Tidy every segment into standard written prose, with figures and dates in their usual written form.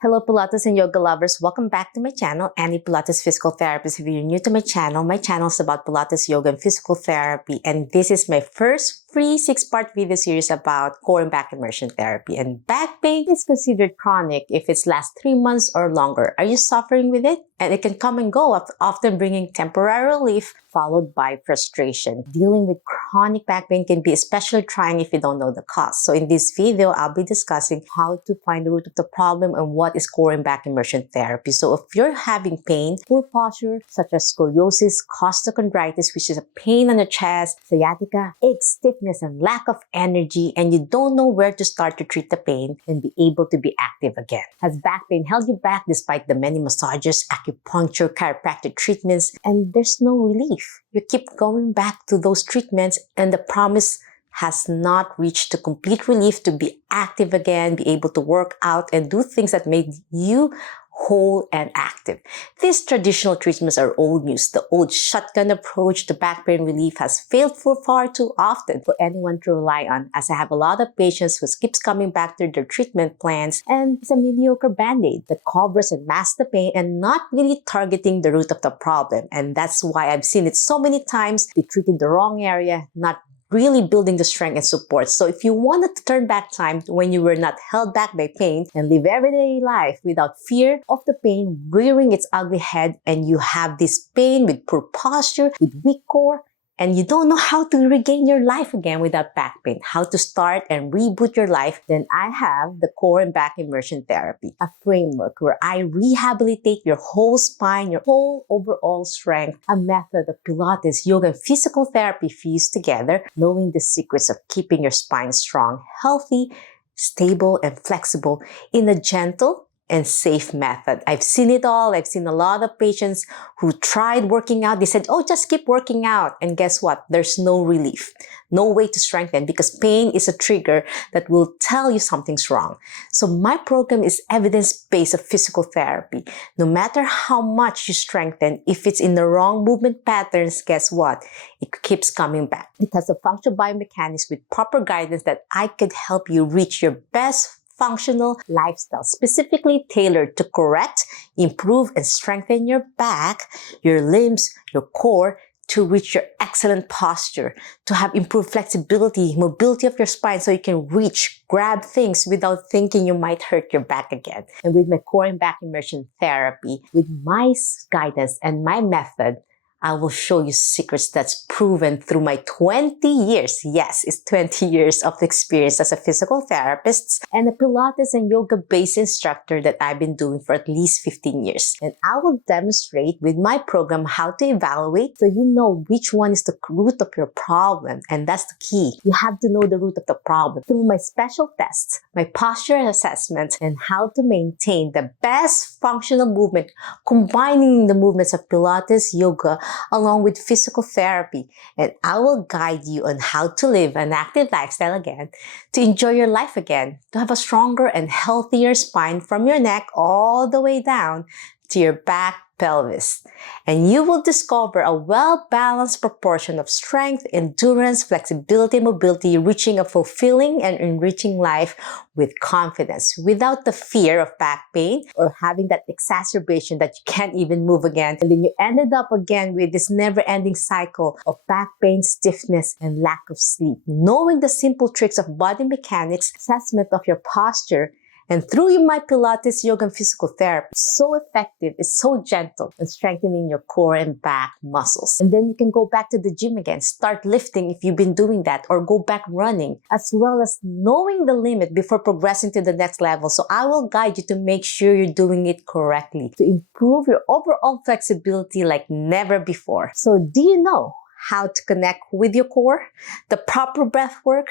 Hello Pilates and Yoga lovers, welcome back to my channel, Annie Pilates Physical Therapist. If you're new to my channel is about Pilates, Yoga, and Physical Therapy, and this is my first free 6-part video series about core and back immersion therapy. And back pain is considered chronic if it lasts 3 months or longer. Are you suffering with it? And it can come and go, often bringing temporary relief followed by frustration. Dealing with chronic back pain can be especially trying if you don't know the cause. So in this video, I'll be discussing how to find the root of the problem and what is core and back immersion therapy. So if you're having pain, poor posture, such as scoliosis, costochondritis, which is a pain on the chest, sciatica, aches, stiffness, and lack of energy, and you don't know where to start to treat the pain and be able to be active again. Has back pain held you back despite the many massages, acupuncture, chiropractic treatments, and there's no relief? You keep going back to those treatments and the promise has not reached the complete relief to be active again, be able to work out and do things that made you whole and active. These traditional treatments are old news. The old shotgun approach to back pain relief has failed for far too often for anyone to rely on, as I have a lot of patients who keeps coming back to their treatment plans and it's a mediocre band-aid that covers and masks the pain and not really targeting the root of the problem. And that's why I've seen it so many times. They treated the wrong area, not really building the strength and support. So if you wanted to turn back time to when you were not held back by pain and live everyday life without fear of the pain rearing its ugly head, and you have this pain with poor posture, with weak core, and you don't know how to regain your life again without back pain, how to start and reboot your life, then I have the core and back immersion therapy, a framework where I rehabilitate your whole spine, your whole overall strength, a method of Pilates, yoga, and physical therapy fused together, knowing the secrets of keeping your spine strong, healthy, stable, and flexible in a gentle and safe method. I've seen it all. I've seen a lot of patients who tried working out. They said, oh, just keep working out. And guess what? There's no relief, no way to strengthen because pain is a trigger that will tell you something's wrong. So my program is evidence-based of physical therapy. No matter how much you strengthen, if it's in the wrong movement patterns, guess what? It keeps coming back. It has a functional biomechanics with proper guidance that I could help you reach your best functional lifestyle, specifically tailored to correct, improve, and strengthen your back, your limbs, your core, to reach your excellent posture, to have improved flexibility, mobility of your spine so you can reach, grab things without thinking you might hurt your back again. And with my core and back immersion therapy, with my guidance and my method, I will show you secrets that's proven through my 20 years. Yes, it's 20 years of experience as a physical therapist and a Pilates and yoga-based instructor that I've been doing for at least 15 years. And I will demonstrate with my program how to evaluate so you know which one is the root of your problem. And that's the key. You have to know the root of the problem through my special tests, my posture assessment, and how to maintain the best functional movement, combining the movements of Pilates, yoga, along with physical therapy. And I will guide you on how to live an active lifestyle again, to enjoy your life again, to have a stronger and healthier spine from your neck all the way down to your back pelvis. And you will discover a well-balanced proportion of strength, endurance, flexibility, and mobility, reaching a fulfilling and enriching life with confidence, without the fear of back pain or having that exacerbation that you can't even move again. And then you ended up again with this never-ending cycle of back pain, stiffness, and lack of sleep. Knowing the simple tricks of body mechanics, assessment of your posture, and through my Pilates, yoga, and physical therapy, so effective, it's so gentle in strengthening your core and back muscles. And then you can go back to the gym again, start lifting if you've been doing that, or go back running, as well as knowing the limit before progressing to the next level. So I will guide you to make sure you're doing it correctly, to improve your overall flexibility like never before. So do you know how to connect with your core, the proper breath work,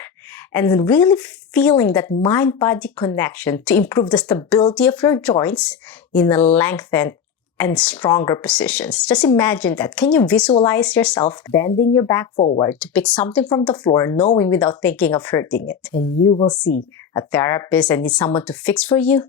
and really feeling that mind-body connection to improve the stability of your joints in a lengthened and stronger positions? Just imagine that. Can you visualize yourself bending your back forward to pick something from the floor, knowing without thinking of hurting it? And you will see a therapist and need someone to fix for you.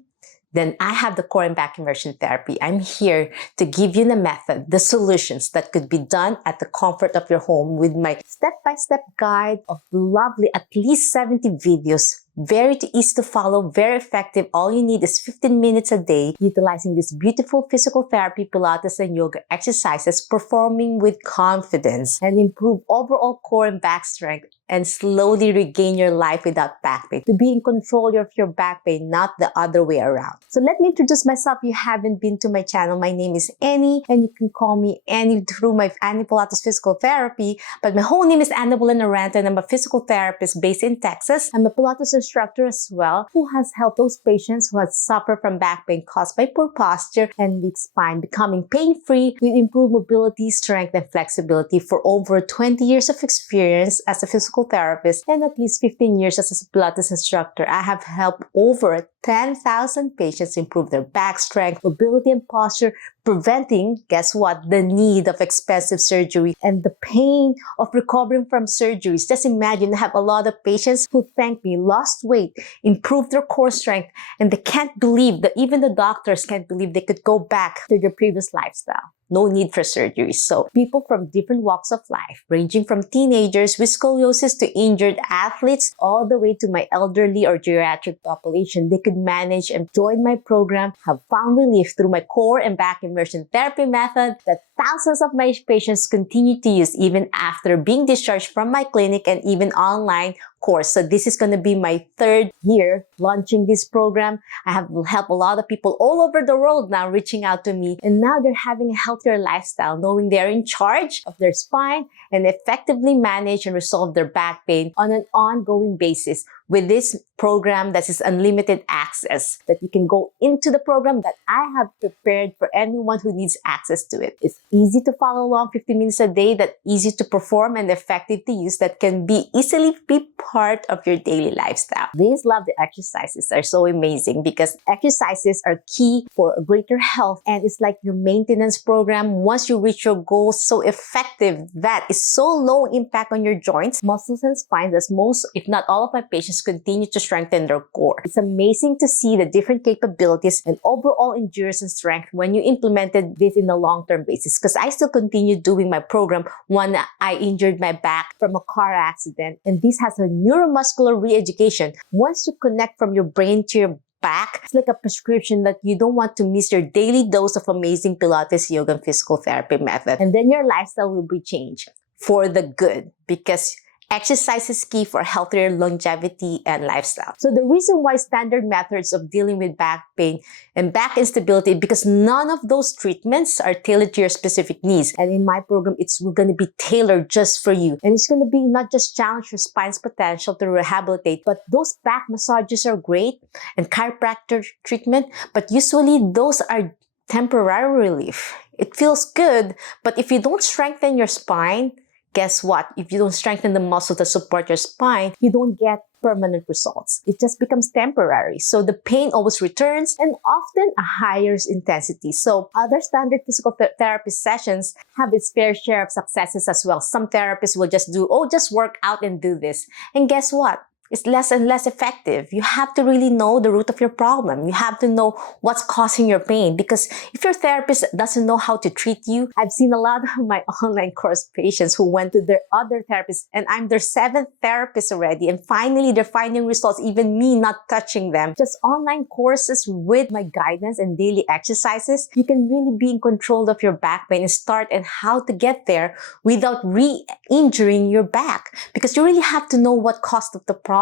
Then I have the core and back immersion therapy. I'm here to give you the method, the solutions that could be done at the comfort of your home with my step-by-step guide of lovely, at least 70 videos very easy to follow, very effective. All you need is 15 minutes a day utilizing this beautiful physical therapy, Pilates and yoga exercises, performing with confidence and improve overall core and back strength and slowly regain your life without back pain. To be in control of your back pain, not the other way around. So let me introduce myself. If you haven't been to my channel, my name is Annie, and you can call me Annie through my Annie Pilates Physical Therapy. But my whole name is Anna Aranta, and I'm a physical therapist based in Texas. I'm a Pilates instructor as well, who has helped those patients who have suffered from back pain caused by poor posture and weak spine, becoming pain-free with improved mobility, strength, and flexibility for over 20 years of experience as a physical therapist and at least 15 years as a Pilates instructor. I have helped over 10,000 patients improve their back strength, mobility, and posture, preventing, guess what, the need of expensive surgery and the pain of recovering from surgeries. Just imagine, I have a lot of patients who thank me, lost weight, improved their core strength, and they can't believe that even the doctors can't believe they could go back to their previous lifestyle. No need for surgery. So people from different walks of life, ranging from teenagers with scoliosis to injured athletes, all the way to my elderly or geriatric population, they could manage and join my program, have found relief through my core and back immersion therapy method that thousands of my patients continue to use even after being discharged from my clinic and even online course. So this is going to be my third year launching this program. I have helped a lot of people all over the world now reaching out to me, and now they're having a healthier lifestyle, knowing they're in charge of their spine and effectively manage and resolve their back pain on an ongoing basis with this program that is unlimited access, that you can go into the program that I have prepared for anyone who needs access to it. It's easy to follow along, 15 minutes a day, that easy to perform and effective to use, that can be easily be part of your daily lifestyle. Please love the exercises. Are so amazing because exercises are key for greater health, and it's like your maintenance program. Once you reach your goals, so effective that is so low impact on your joints, muscles, and spine that most, if not all of my patients continue to strengthen their core. It's amazing to see the different capabilities and overall endurance and strength when you implemented this in a long-term basis, because I still continue doing my program when I injured my back from a car accident, and this has a neuromuscular re-education. Once you connect from your brain to your back, it's like a prescription that you don't want to miss your daily dose of amazing Pilates, yoga, and physical therapy method. And then your lifestyle will be changed for the good, because exercise is key for healthier longevity and lifestyle. So the reason why standard methods of dealing with back pain and back instability, because none of those treatments are tailored to your specific needs. And in my program, it's going to be tailored just for you. And it's going to be not just challenge your spine's potential to rehabilitate, but those back massages are great and chiropractor treatment, but usually those are temporary relief. It feels good, but if you don't strengthen your spine, guess what? If you don't strengthen the muscle to support your spine, you don't get permanent results. It just becomes temporary. So the pain always returns, and often a higher intensity. So other standard physical therapy sessions have its fair share of successes as well. Some therapists will just do, oh, just work out and do this. And guess what? It's less and less effective. You have to really know the root of your problem. You have to know what's causing your pain, because if your therapist doesn't know how to treat you, I've seen a lot of my online course patients who went to their other therapists, and I'm their 7th therapist already, and finally they're finding results, even me not touching them. Just online courses with my guidance and daily exercises, you can really be in control of your back pain and start and how to get there without re-injuring your back, because you really have to know what caused the problem.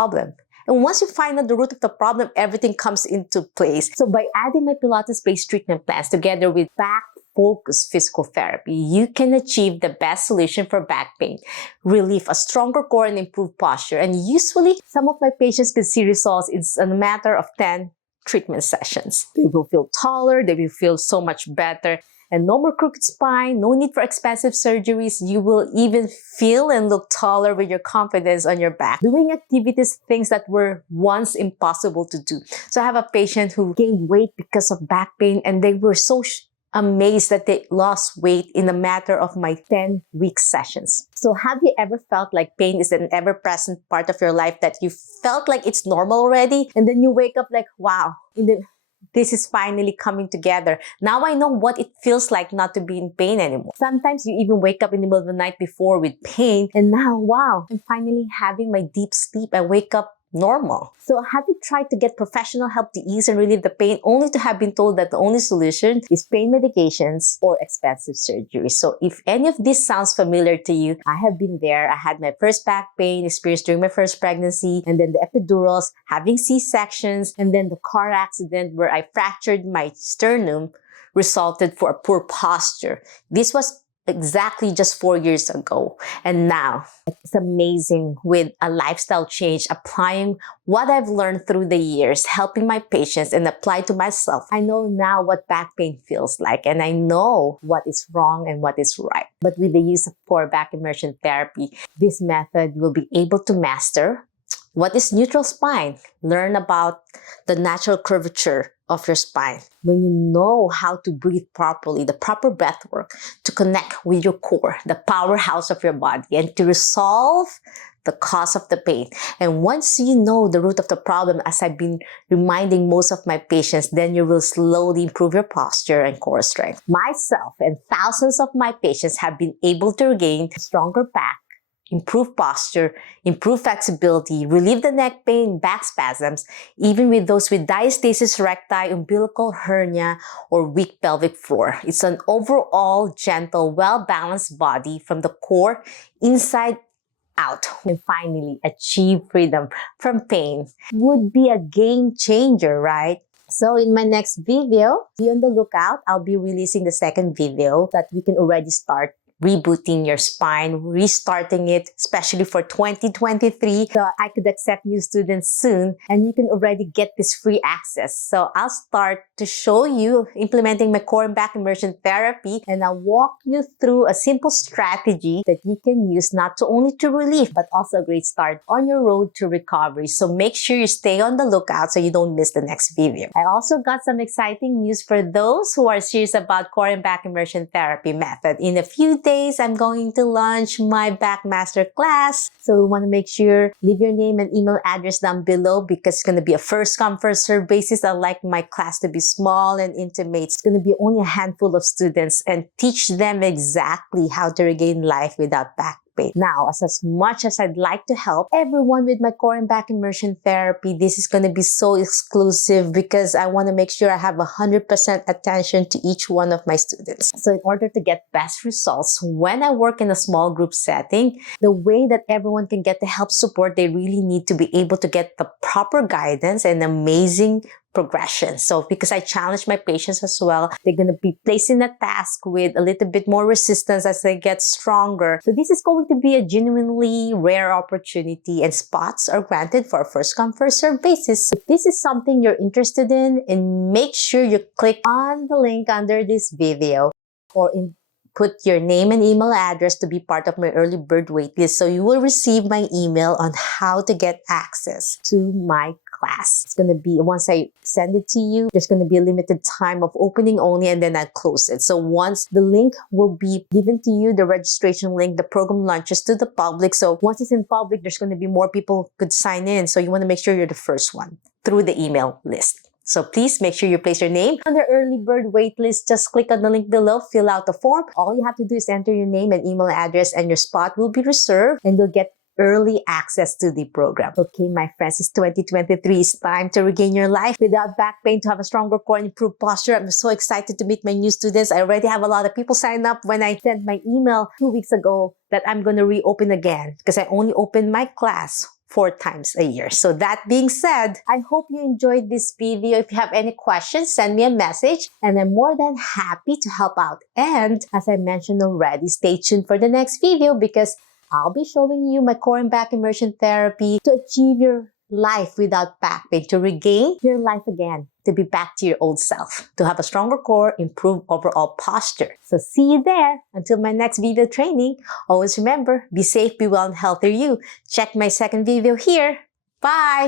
And once you find out the root of the problem, everything comes into place. So by adding my Pilates-based treatment plans together with back-focused physical therapy, you can achieve the best solution for back pain, relief, a stronger core, and improved posture. And usually, some of my patients can see results in a matter of 10 treatment sessions. They will feel taller, they will feel so much better. And no more crooked spine, no need for expensive surgeries. You will even feel and look taller with your confidence on your back. Doing activities, things that were once impossible to do. So I have a patient who gained weight because of back pain, and they were so amazed that they lost weight in a matter of my 10-week sessions. So have you ever felt like pain is an ever-present part of your life, that you felt like it's normal already, and then you wake up like, wow, this is finally coming together. Now I know what it feels like not to be in pain anymore. Sometimes you even wake up in the middle of the night before with pain, and now, wow, I'm finally having my deep sleep. I wake up normal. So have you tried to get professional help to ease and relieve the pain only to have been told that the only solution is pain medications or expensive surgery? So if any of this sounds familiar to you, I have been there. I had my first back pain experience during my first pregnancy, and then the epidurals, having C-sections, and then the car accident where I fractured my sternum resulted for a poor posture. This was exactly just 4 years ago. And now it's amazing with a lifestyle change, applying what I've learned through the years, helping my patients and apply to myself. I know now what back pain feels like, and I know what is wrong and what is right. But with the use of core back immersion therapy, this method will be able to master what is neutral spine, learn about the natural curvature of your spine. When you know how to breathe properly, the proper breath work to connect with your core, the powerhouse of your body, and to resolve the cause of the pain. And once you know the root of the problem, as I've been reminding most of my patients, then you will slowly improve your posture and core strength. Myself and thousands of my patients have been able to regain a stronger back, improve posture, improve flexibility, relieve the neck pain, back spasms, even with those with diastasis recti, umbilical hernia, or weak pelvic floor. It's an overall gentle, well-balanced body from the core inside out. And finally, achieve freedom from pain would be a game changer, right? So in my next video, be on the lookout. I'll be releasing the second video that we can already start rebooting your spine, restarting it, especially for 2023. So I could accept new students soon, and you can already get this free access. So I'll start to show you implementing my core and back immersion therapy, and I'll walk you through a simple strategy that you can use not only to relief, but also a great start on your road to recovery. So make sure you stay on the lookout so you don't miss the next video. I also got some exciting news for those who are serious about core and back immersion therapy method. In a few days, I'm going to launch my back master class. So we want to make sure, leave your name and email address down below because it's going to be a first come, first serve basis. I like my class to be small and intimate. It's going to be only a handful of students and teach them exactly how to regain life without back pain. Now, as much as I'd like to help everyone with my core and back immersion therapy, this is going to be so exclusive because I want to make sure I have 100% attention to each one of my students. So in order to get best results when I work in a small group setting, the way that everyone can get the help support, they really need to be able to get the proper guidance and amazing progression. So because I challenge my patients as well, they're going to be placed in a task with a little bit more resistance as they get stronger. So this is going to be a genuinely rare opportunity, and spots are granted for a first come, first serve basis. If this is something you're interested in, and make sure you click on the link under this video or put your name and email address to be part of my early bird waitlist, so you will receive my email on how to get access to my class. It's going to be, once I send it to you, there's going to be a limited time of opening only, and then I'll close it. So once the link will be given to you, the registration link, the program launches to the public. So once it's in public, there's going to be more people could sign in. So you want to make sure you're the first one through the email list. So please make sure you place your name on the early bird waitlist. Just click on the link below, fill out the form. All you have to do is enter your name and email address, and your spot will be reserved, and you'll get early access to the program. Okay, my friends, it's 2023. It's time to regain your life without back pain, to have a stronger core and improved posture. I'm so excited to meet my new students. I already have a lot of people sign up when I sent my email 2 weeks ago that I'm going to reopen again because I only open my class 4 times a year. So that being said, I hope you enjoyed this video. If you have any questions, send me a message, and I'm more than happy to help out. And as I mentioned already, stay tuned for the next video because I'll be showing you my core and back immersion therapy to achieve your life without back pain, to regain your life again, to be back to your old self, to have a stronger core, improve overall posture. So see you there. Until my next video training, always remember, be safe, be well, and healthy you. Check my second video here. Bye!